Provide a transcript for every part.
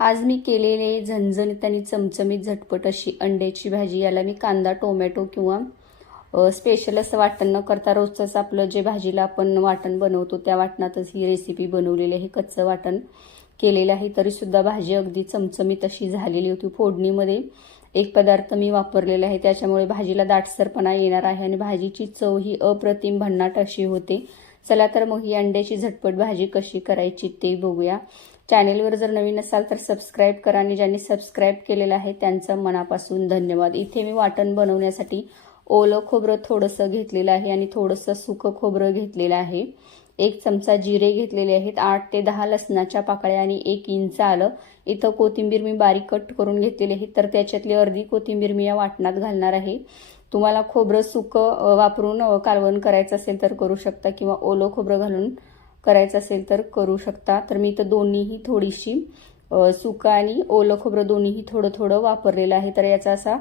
आज मी केलेले झणझणीत आणि चमचमीत झटपट अशी अंड्याची भाजी याला मी कांदा टोमॅटो किंवा स्पेशल असं वाटण न करता रोजचंच आपलं जे भाजीला आपण वाटण बनवतो त्या वाटणातच ही रेसिपी बनवलेली आहे. कच्चं वाटण केलेलं आहे. तरीसुद्धा भाजी अगदी चमचमीत अशी झालेली होती. फोडणीमध्ये एक पदार्थ मी वापरलेला आहे. त्याच्यामुळे भाजीला दाटसरपणा येणार आहे आणि भाजीची चव ही अप्रतिम भन्नाट अशी होते. चला तर मग ही अंड्याची झटपट भाजी कशी करायची ते बघूया. चॅनेलवर जर नवीन असाल तर सबस्क्राईब करा आणि ज्यांनी सबस्क्राईब केलेलं आहे त्यांचं मनापासून धन्यवाद. इथे मी वाटण बनवण्यासाठी ओलं खोबरं थोडंसं घेतलेलं आहे आणि थोडंसं सुकं खोबरं घेतलेलं आहे. एक चमचा जिरे घेतलेले आहेत. आठ ते दहा लसणाच्या पाकळ्या आणि एक इंच आलं. इथं कोथिंबीर मी बारीक कट करून घेतलेली आहे. तर त्याच्यातली अर्धी कोथिंबीर मी या वाटणात घालणार आहे. तुम्हाला खोबरं सुकं वापरून कालवण करायचं असेल तर करू शकता किंवा ओलं खोबरं घालून करायचं असेल तर करू शकता. तर मी इथं दोन्हीही थोडीशी सुका सुकं आणि ओलं खोबरं दोन्हीही थोडं थोडं वापरलेलं आहे. तर याचा असा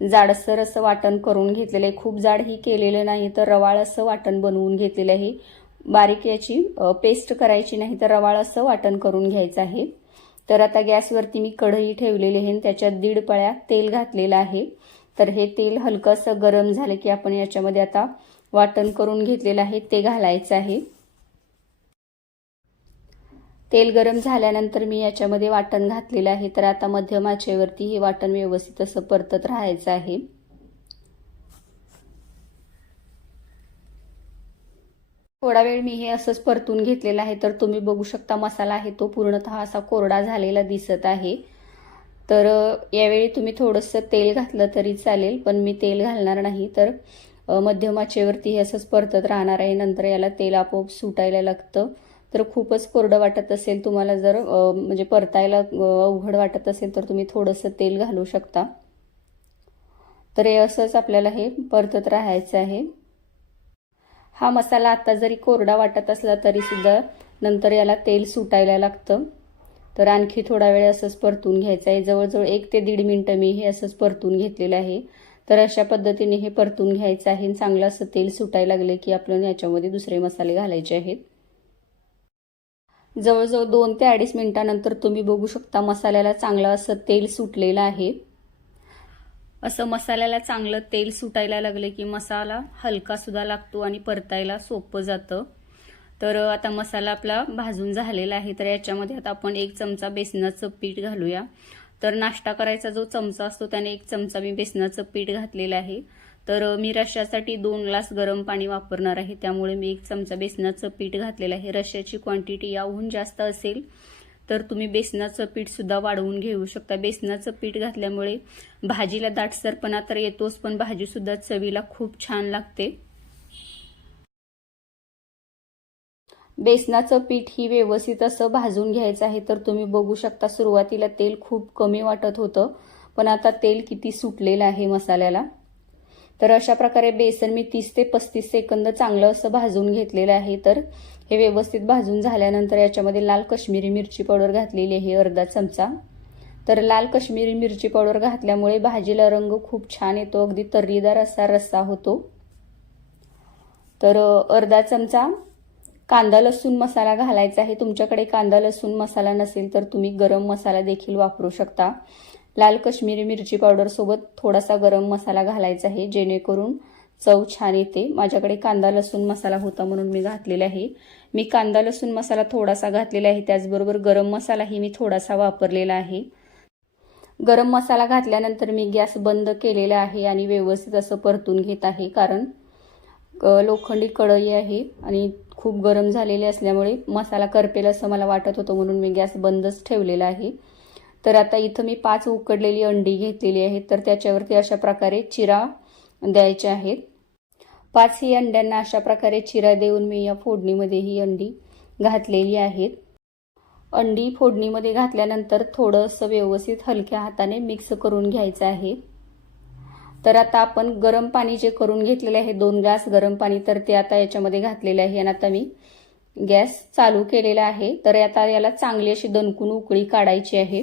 जाडसर असं वाटण करून घेतलेलं आहे. खूप जाडही केलेलं नाही तर रवाळ असं वाटण बनवून घेतलेलं आहे. बारीक याची पेस्ट करायची नाही तर रवाळ असं वाटण करून घ्यायचं आहे. तर आता गॅसवरती मी कढई ठेवलेली आहे आणि त्याच्यात दीड पळ्या तेल घातलेलं आहे. तर हे तेल हलकंसं गरम झालं की आपण याच्यामध्ये आता वाटण करून घेतलेलं आहे ते घालायचं आहे. तेल गरम झाल्यानंतर मी याच्यामध्ये वाटण घातलेलं आहे. तर आता मध्यम आचेवरती हे वाटण व्यवस्थित असं परतत राहायचं आहे. थोडा वेळ मी हे असंच परतून घेतलेलं आहे. तर तुम्ही बघू शकता मसाला आहे तो पूर्णतः असा कोरडा झालेला दिसत आहे. तर यावेळी तुम्ही थोडंसं तेल घातलं तरी चालेल पण मी तेल घालणार नाही. तर मध्यमाचेवरती मध्यम आचेवरती हे असंच परतत राहणार आहे. नंतर याला तेल आपोआप सुटायला लागतं. तर खूपच कोरडं वाटत असेल तुम्हाला जर म्हणजे परतायला अवघड वाटत असेल तर तुम्ही थोडंसं तेल घालू शकता. तर हे असंच आपल्याला हे परतत राहायचं आहे. हा मसाला आता जरी कोरडा वाटत असला तरी सुद्धा नंतर याला तेल सुटायला लागतं. तर आणखी थोडा वेळ असंच परतून घ्यायचं आहे. जवळजवळ एक ते दीड मिनटं मी हे असंच परतून घेतलेलं आहे. तर अशा पद्धतीने हे परतून घ्यायचं आहे आणि चांगलं असं तेल सुटायला लागले की आपल्याला याच्यामध्ये दुसरे मसाले घालायचे आहेत. जवळजवळ दोन ते अडीच मिनटानंतर तुम्ही बघू शकता मसाल्याला चांगलं असं तेल सुटलेलं आहे. असं मसाल्याला चांगलं तेल सुटायला लागले की मसाला हलका सुद्धा लागतो आणि परतायला सोपं जातं. तर आता मसाला आपला भाजून झालेला आहे. तर याच्यामध्ये आता आपण एक चमचा बेसनाचं पीठ घालूया. तर नाश्ता करायचा जो चमचा असतो त्याने एक चमचा मी बेसनाचं पीठ घातलेलं आहे. तर मी रश्श्यासाठी दोन ग्लास गरम पाणी वापरणार आहे. त्यामुळे मी एक चमचा बेसनाचं पीठ घातलेलं आहे. रश्श्याची क्वांटिटी याहून जास्त असेल तर तुम्ही बेसनाचं पीठसुद्धा वाढवून घेऊ शकता. बेसनाचं पीठ घातल्यामुळे भाजीला दाटसरपणा तर येतोच पण भाजीसुद्धा चवीला खूप छान लागते. बेसनाचं पीठ ही व्यवस्थित असं भाजून घ्यायचं आहे तर तुम्ही बघू शकता सुरुवातीला तेल खूप कमी वाटत होतं पण आता तेल किती सुटलेलं आहे मसाल्याला. तर अशा प्रकारे बेसन मी तीस ते पस्तीस सेकंद चांगलं असं भाजून घेतलेलं आहे. तर हे व्यवस्थित भाजून झाल्यानंतर याच्यामध्ये लाल कश्मीरी मिरची पावडर घातलेली आहे अर्धा चमचा. तर लाल कश्मीरी मिरची पावडर घातल्यामुळे भाजीला रंग खूप छान येतो अगदी तर्रीदार असा रस्सा होतो. तर अर्धा चमचा कांदा लसूण मसाला घालायचा आहे. तुमच्याकडे कांदा लसूण मसाला नसेल तर तुम्ही गरम मसाला देखील वापरू शकता. लाल कश्मीरी मिरची पावडरसोबत थोडासा गरम मसाला घालायचा आहे. जेणेकरून चव छान येते. माझ्याकडे कांदा लसूण मसाला होता म्हणून मी घातलेला आहे. मी कांदा लसूण मसाला थोडासा घातलेला आहे. त्याचबरोबर गरम मसालाही मी थोडासा वापरलेला आहे. गरम मसाला घातल्यानंतर मी गॅस बंद केलेला आहे आणि व्यवस्थित असं परतून घेत आहे. कारण लोखंडी कढई आहे आणि खूप गरम झालेले असल्यामुळे मसाला करपेल असं मला वाटत होतं म्हणून मी गॅस बंदच ठेवलेला आहे. तर आता इथं मी पाच उकडलेली अंडी घेतलेली आहेत. तर त्याच्यावरती अशा प्रकारे चिरा द्यायचे आहेत. पाच ही अंड्यांना अशा प्रकारे चिरा देऊन मी या फोडणीमध्ये ही अंडी घातलेली आहेत. अंडी फोडणीमध्ये घातल्यानंतर थोडंसं व्यवस्थित हलक्या हाताने मिक्स करून घ्यायचं आहे. तर आता आपण गरम पाणी जे करून घेतलेले आहे दोन ग्लास गरम पाणी तर ते आता याच्यामध्ये घातलेले आहे. आणि आता मी गॅस चालू केलेला आहे. तर आता याला चांगली अशी दणकून उकळी काढायची आहे.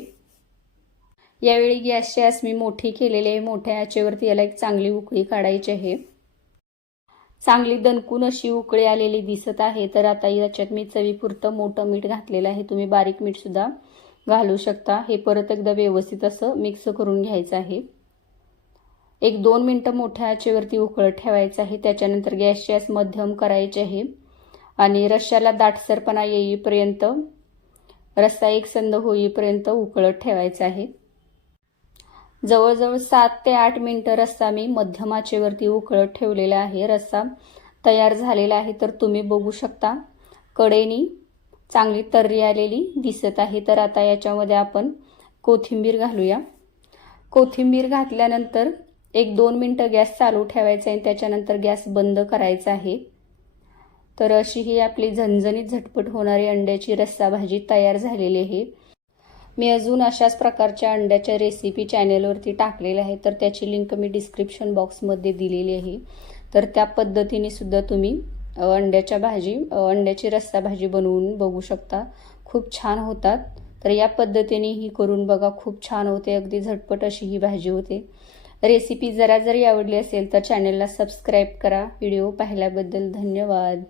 यावेळी गॅसची आस मी मोठी केलेली आहे मोठ्या आचेवरती याला एक चांगली उकळी काढायची आहे. चांगली दणकून अशी उकळी आलेली दिसत आहे. तर आता याच्यात मी चवीपुरतं मोठं मीठ घातलेलं आहे. तुम्ही बारीक मीठसुद्धा घालू शकता. हे परत एकदा व्यवस्थित असं मिक्स करून घ्यायचं आहे. एक दोन मिनटं मोठ्या आचेवरती उकळत ठेवायचं आहे. त्याच्यानंतर गॅसची आस मध्यम करायची आहे. आणि रश्श्याला दाटसरपणा येईपर्यंत रस्सा एकसंद होईपर्यंत उकळत ठेवायचा आहे. जवळजवळ सात ते आठ मिनटं रस्सा मी मध्यम आचेवरती उकळत ठेवलेला आहे. रस्सा तयार झालेला आहे तर तुम्ही बघू शकता. कडेनी चांगली तर्री आलेली दिसत आहे तर आता याच्यामध्ये आपण कोथिंबीर घालूया. कोथिंबीर घातल्यानंतर एक दोन मिनटं गॅस चालू ठेवायचा आहे त्याच्यानंतर गॅस बंद करायचा आहे. तर अशी ही आपली झणझणीत झटपट होणारी अंड्याची रस्सा भाजी तयार झालेली आहे. मी अजून अशाच प्रकारच्या अंड्याच्या रेसिपी चॅनेलवरती टाकलेल्या आहे तर त्याची लिंक मी डिस्क्रिप्शन बॉक्समध्ये दिलेली आहे. तर त्या पद्धतीने सुद्धा तुम्ही अंड्याच्या भाजी अंड्याची रस्सा भाजी बनवून बघू शकता. खूप छान होतात. तर या पद्धतीने ही करून बघा. खूप छान होते. अगदी झटपट अशी ही भाजी होते. रेसिपी जरा जरी आवडली असेल तर चॅनलला सबस्क्राईब करा. व्हिडिओ पाहिल्याबद्दल धन्यवाद.